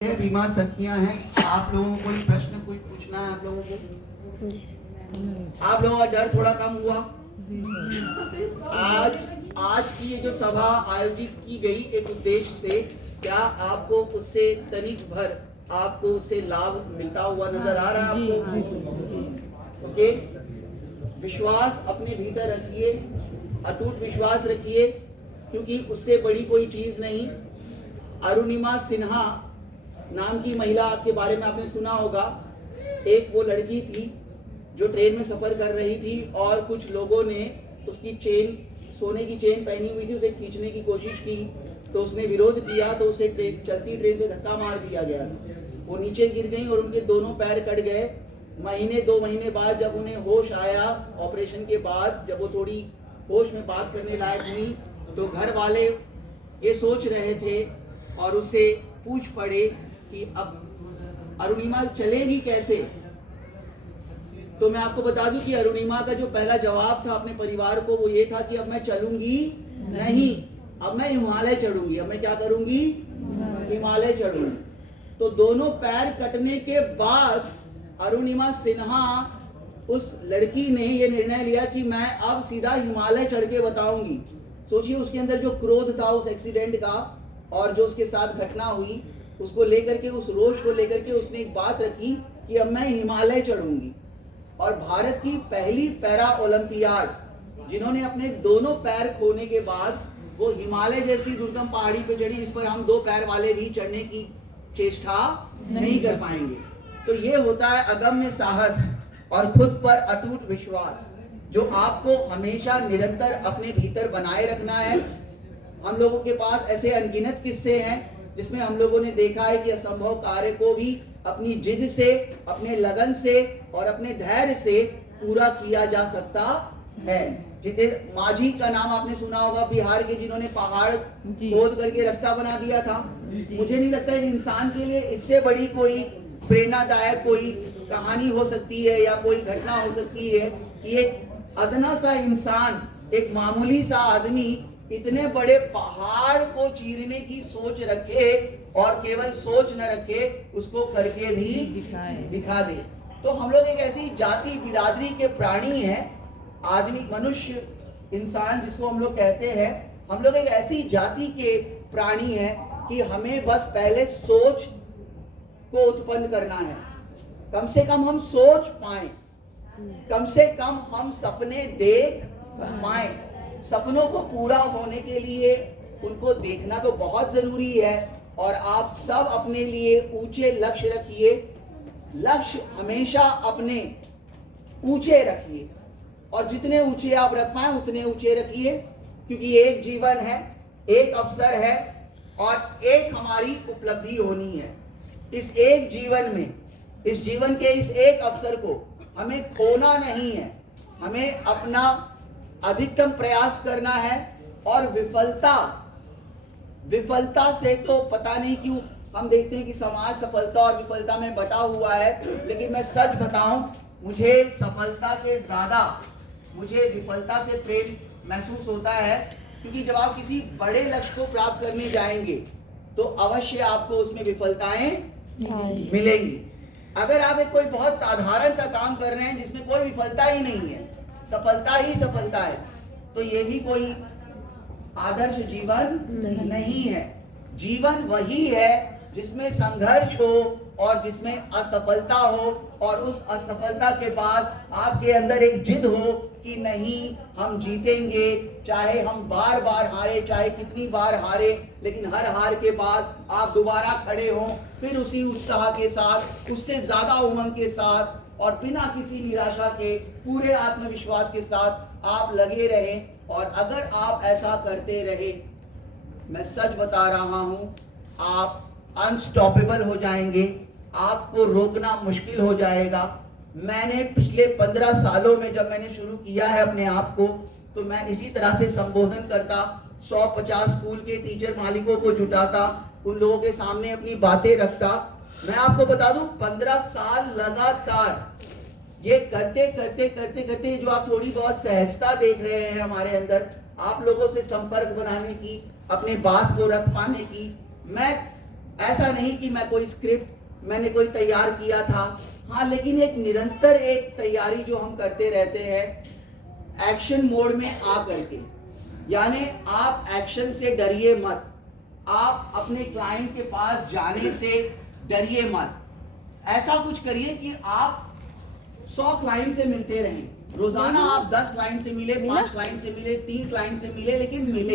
ये बीमा सखियां हैं। आप लोगों को कोई प्रश्न कोई पूछना है? आप लोगों को आप लोगों का डर थोड़ा कम हुआ? आज की ये जो सभा आयोजित की गई एक उद्देश्य से, क्या आपको उससे तनिक भर आपको उससे लाभ मिलता हुआ नजर आ रहा है आपको? ओके, विश्वास अपने भीतर रखिए, अटूट विश्वास रखिए, क्योंकि उससे बड़ी कोई चीज नहीं। अरुणिमा सिन्हा नाम की महिला के बारे में आपने सुना होगा। एक वो लड़की थी जो ट्रेन में सफर कर रही थी और कुछ लोगों ने उसकी चेन, सोने की चेन पहनी हुई थी, उसे खींचने की कोशिश की, तो उसने विरोध किया, तो उसे चलती ट्रेन से धक्का मार दिया गया था। वो नीचे गिर गई और उनके दोनों पैर कट गए। 2 महीने बाद जब उन्हें होश आया, ऑपरेशन के बाद जब वो थोड़ी होश में बात करने लायक हुई, तो घर वाले ये सोच रहे थे और उससे पूछ पड़े कि अब अरुणिमा चलेगी कैसे। तो मैं आपको बता दूं कि अरुणिमा का जो पहला जवाब था अपने परिवार को वो ये था कि अब मैं चलूंगी नहीं, अब मैं हिमालय चढ़ूंगी। अब मैं क्या करूंगी? हिमालय चढ़ूंगी। तो दोनों पैर कटने के बाद अरुणिमा सिन्हा, उस लड़की ने ये निर्णय लिया कि मैं अब सीधा हिमालय चढ़ के बताऊंगी। सोचिए उसके अंदर जो क्रोध था उस एक्सीडेंट का और जो उसके साथ घटना हुई, उसको लेकर के, उस रोष को लेकर के उसने एक बात रखी कि अब मैं हिमालय चढ़ूंगी। और भारत की पहली पैरा ओलंपियाड जिन्होंने अपने दोनों पैर खोने के बाद वो हिमालय जैसी दुर्गम पहाड़ी पे चढ़ी, जिस पर हम 2 पैर वाले भी चढ़ने की चेष्टा नहीं कर पाएंगे। तो ये होता है अदम्य साहस और खुद पर अटूट विश्वास, जो आपको हमेशा निरंतर अपने भीतर बनाए रखना है। हम लोगों के पास ऐसे अनगिनत किस्से हैं जिसमें हम लोगों ने देखा है कि असंभव कार्य को भी अपनी जिद से, अपने लगन से और अपने धैर्य से पूरा किया जा सकता है। जितेंद्र माझी का नाम आपने सुना होगा, बिहार के, जिन्होंने पहाड़ खोद करके रास्ता बना दिया था। मुझे नहीं लगता है इंसान के लिए इससे बड़ी कोई प्रेरणादायक कोई कहानी हो सकती है या कोई घटना हो सकती है कि एक अदना सा इंसान, एक मामूली सा आदमी इतने बड़े पहाड़ को चीरने की सोच रखे और केवल सोच न रखे, उसको करके भी दिखा दे। तो हम लोग एक ऐसी जाति बिरादरी के प्राणी हैं, आदमी, मनुष्य, इंसान जिसको हम लोग कहते हैं, हम लोग एक ऐसी जाति के प्राणी हैं कि हमें बस पहले सोच को उत्पन्न करना है। कम से कम हम सोच पाए, कम से कम हम सपने देख पाए। सपनों को पूरा होने के लिए उनको देखना तो बहुत जरूरी है। और आप सब अपने लिए ऊंचे लक्ष्य रखिए, लक्ष्य हमेशा अपने ऊंचे रखिए, और जितने ऊंचे आप रख पाए उतने ऊंचे रखिए, क्योंकि एक जीवन है, एक अवसर है और एक हमारी उपलब्धि होनी है। इस एक जीवन में, इस जीवन के इस एक अवसर को हमें खोना नहीं है, हमें अपना अधिकतम प्रयास करना है। और विफलता से तो पता नहीं क्यों हम देखते हैं कि समाज सफलता और विफलता में बटा हुआ है, लेकिन मैं सच बताऊं, मुझे सफलता से ज्यादा मुझे विफलता से प्रेम महसूस होता है, क्योंकि जब आप किसी बड़े लक्ष्य को प्राप्त करने जाएंगे तो अवश्य आपको उसमें विफलताएं मिलेंगी। अगर आप एक कोई बहुत साधारण सा काम कर रहे हैं जिसमें कोई विफलता ही नहीं है, सफलता ही सफलता है, तो ये भी कोई आदर्श जीवन नहीं है। जीवन वही है जिसमें संघर्ष हो और जिसमें असफलता हो, और उस असफलता के बाद आपके अंदर एक जिद हो कि नहीं, हम जीतेंगे, चाहे हम बार बार हारे, चाहे कितनी बार हारे, लेकिन हर हार के बाद आप दोबारा खड़े हों, फिर उसी उत्साह के साथ, उससे ज्यादा उमंग के साथ और बिना किसी निराशा के, पूरे आत्मविश्वास के साथ आप लगे रहें। और अगर आप ऐसा करते रहे, मैं सच बता रहा हूं, आप अनस्टॉपेबल हो जाएंगे, आपको रोकना मुश्किल हो जाएगा। मैंने पिछले 15 सालों में जब मैंने शुरू किया है अपने आप को, तो मैं इसी तरह से संबोधन करता, 150 स्कूल के टीचर मालिकों को जुटाता, उन लोगों के सामने अपनी बातें रखता। मैं आपको बता दूं, 15 साल लगातार ये करते करते करते करते, जो आप थोड़ी बहुत सहजता देख रहे हैं हमारे अंदर, आप लोगों से संपर्क बनाने की, अपने बात को रख पाने की, मैं ऐसा नहीं कि मैं कोई स्क्रिप्ट मैंने कोई तैयार किया था, हाँ, लेकिन एक निरंतर एक तैयारी जो हम करते रहते हैं एक्शन मोड में आ करके। यानी आप एक्शन से डरिए मत, आप अपने क्लाइंट के पास जाने से डरिए मत। ऐसा कुछ करिए कि आप 100 क्लाइंट से मिलते रहें। रोजाना आप 10 क्लाइंट से मिले, 5 क्लाइंट से मिले, 3 क्लाइंट से मिले, लेकिन मिले।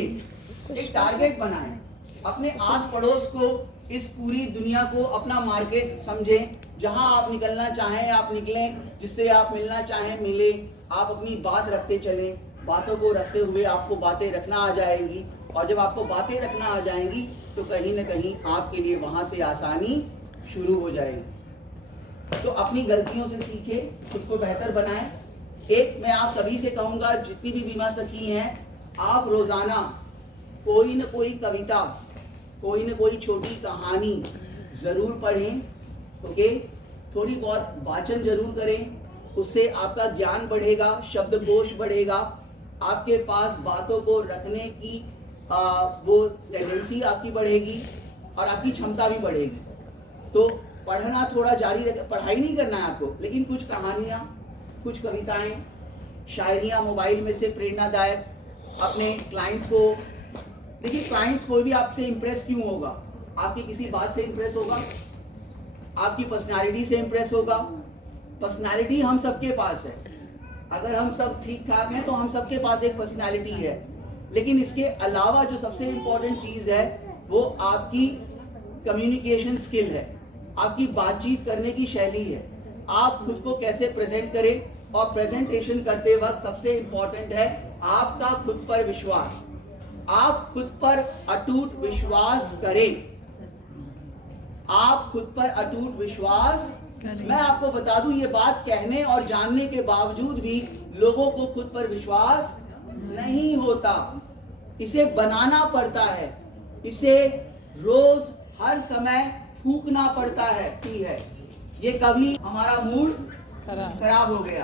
एक टारगेट बनाएं, अपने आस पड़ोस को, इस पूरी दुनिया को अपना मार्केट समझें। जहां आप निकलना चाहें आप निकलें, जिससे आप मिलना चाहें मिले। आप अपनी बात रखते चलें, बातों को रखते हुए आपको बातें रखना आ जाएगी, और जब आपको बातें रखना आ जाएंगी तो कहीं ना कहीं आपके लिए वहां से आसानी शुरू हो जाएगी। तो अपनी गलतियों से सीखें, खुद को बेहतर बनाएं। एक मैं आप सभी से कहूंगा, जितनी भी बीमा सखी हैं, आप रोजाना कोई न कोई कविता, कोई न कोई छोटी कहानी जरूर पढ़ें। ओके, थोड़ी बहुत वाचन जरूर करें, उससे आपका ज्ञान बढ़ेगा, शब्दकोश बढ़ेगा, आपके पास बातों को रखने की वो टेंडेंसी आपकी बढ़ेगी और आपकी क्षमता भी बढ़ेगी। तो पढ़ना थोड़ा जारी रखें। पढ़ाई नहीं करना है आपको, लेकिन कुछ कहानियाँ, कुछ कविताएं, शायरियाँ मोबाइल में से प्रेरणादायक अपने क्लाइंट्स को। देखिए, क्लाइंट्स कोई भी आपसे इंप्रेस क्यों होगा? आपकी किसी बात से इंप्रेस होगा, आपकी पर्सनालिटी से इंप्रेस होगा। पर्सनालिटी हम सबके पास है, अगर हम सब ठीक ठाक हैं तो हम सबके पास एक पर्सनालिटी है। लेकिन इसके अलावा जो सबसे इम्पोर्टेंट चीज़ है वो आपकी कम्युनिकेशन स्किल है, आपकी बातचीत करने की शैली है। आप खुद को कैसे प्रेजेंट करें, और प्रेजेंटेशन करते वक्त सबसे इम्पोर्टेंट है आपका खुद पर विश्वास। आप खुद पर अटूट विश्वास करें, आप खुद पर अटूट विश्वास। मैं आपको बता दूं, ये बात कहने और जानने के बावजूद भी लोगों को खुद पर विश्वास नहीं होता। इसे बनाना पड़ता है, इसे रोज हर समय फूकना पड़ता है। ये कभी हमारा मूड खराब हो गया,